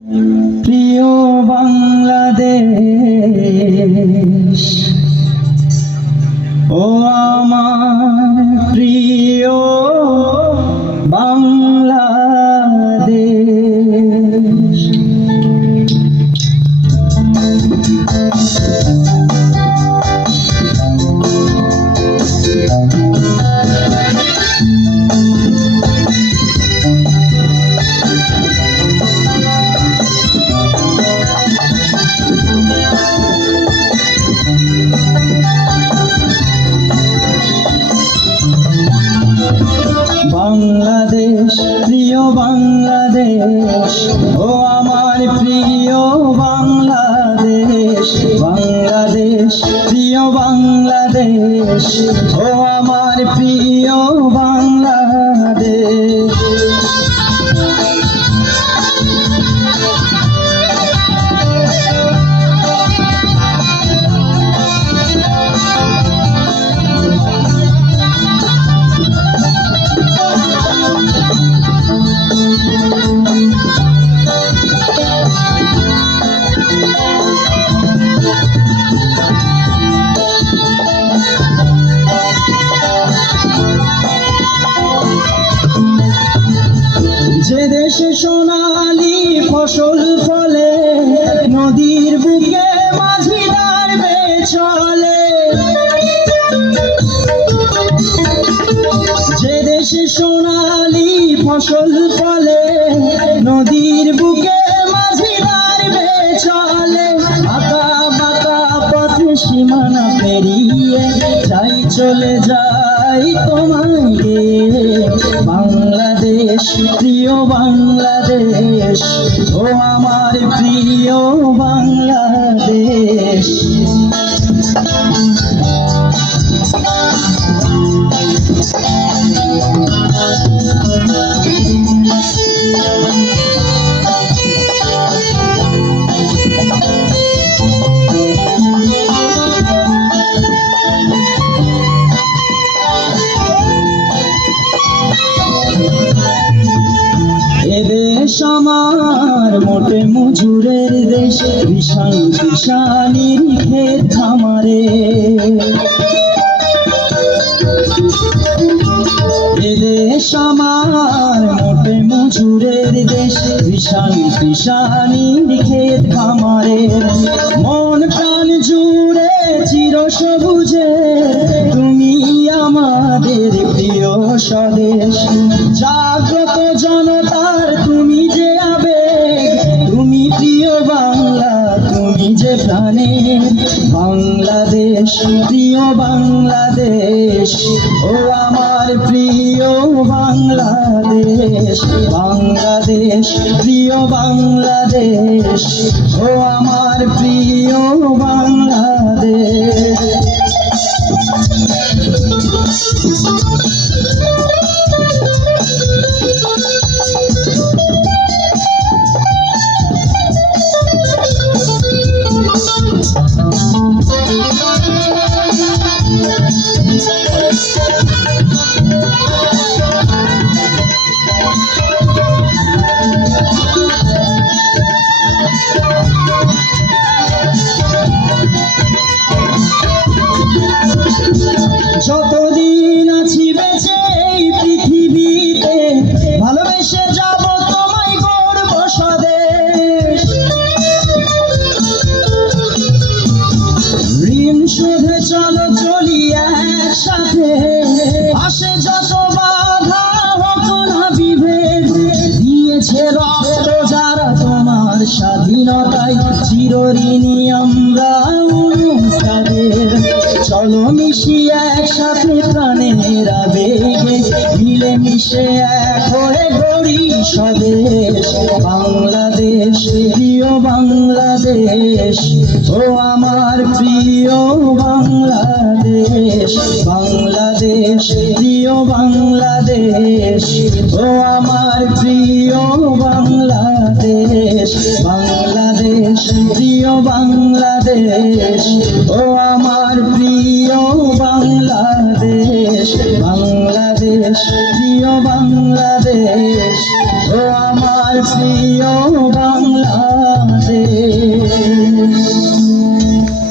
প্রিয় বাংলাদেশ, ও আমার প্রিয় বাংলাদেশ। বাংলাদেশ, প্রিয় বাংলাদেশ, ও আমার প্রিয় বাংলাদেশ। বাংলাদেশ, প্রিয় বাংলাদেশ, ও আমার প্রিয় বাংলাদেশ। যে দেশে সোনালি ফসল ফলে, নদীর বুকে মাঝি দাঁড়বে চলে। যে দেশে সোনালি ফসল ফলে, নদীর বুকে মাঝি দাঁড়বে চলে। আঁকা বাঁকা পথে সীমানা পেরিয়ে যাই, চলে যাই তোমাকে। বাংলাদেশ, প্রিয় বাংলাদেশ, ও আমার প্রিয় বাংলাদেশ। এদেশ আমার মোটে মজুরের দেশ, ভীষণ ভীষণের ক্ষেত খামারে। এদেশ আমার মোটে মজুরের দেশ, ভীষণ ভীষণের ক্ষেত খামারে। মন প্রাণ জুড়ে চির সবুজে, তুমি আমাদের প্রিয় স্বদেশ। জাগ্রত জনতার তুমি যে আবেগ, তুমি প্রিয় বাংলা, তুমি যে প্রাণে। বাংলাদেশ, প্রিয় বাংলাদেশ, ও আমার প্রিয় বাংলাদেশ। বাংলাদেশ, প্রিয় বাংলাদেশ, ও আমার প্রিয় বাংলাদেশ। যতদিন আছি বেঁচে এই পৃথিবীতে, ভালোবেসে যাব তোমায় গর্ব স্বদেশ। ঋণ শোধে চলো চলি একসাথে, আসে যত বাধা হোক না বিভেদ। দিয়েছে রক্ত যারা তোমার স্বাধীনতায়, চিরঋণী আমরা তাদের। চলো মিশি একসাথে প্রাণের আবেগে, মিলে মিশে এক হয়ে গড়ি স্বদেশ। বাংলাদেশ, প্রিয় বাংলাদেশ, ও আমার প্রিয় বাংলাদেশ। বাংলাদেশ, প্রিয় বাংলাদেশ, ও আমার প্রিয় বাংলাদেশ। বাংলাদেশ, প্রিয় বাংলাদেশ, ও আমার প্রিয় বাংলাদেশ। বাংলাদেশ, প্রিয় বাংলাদেশ, ও আমার প্রিয়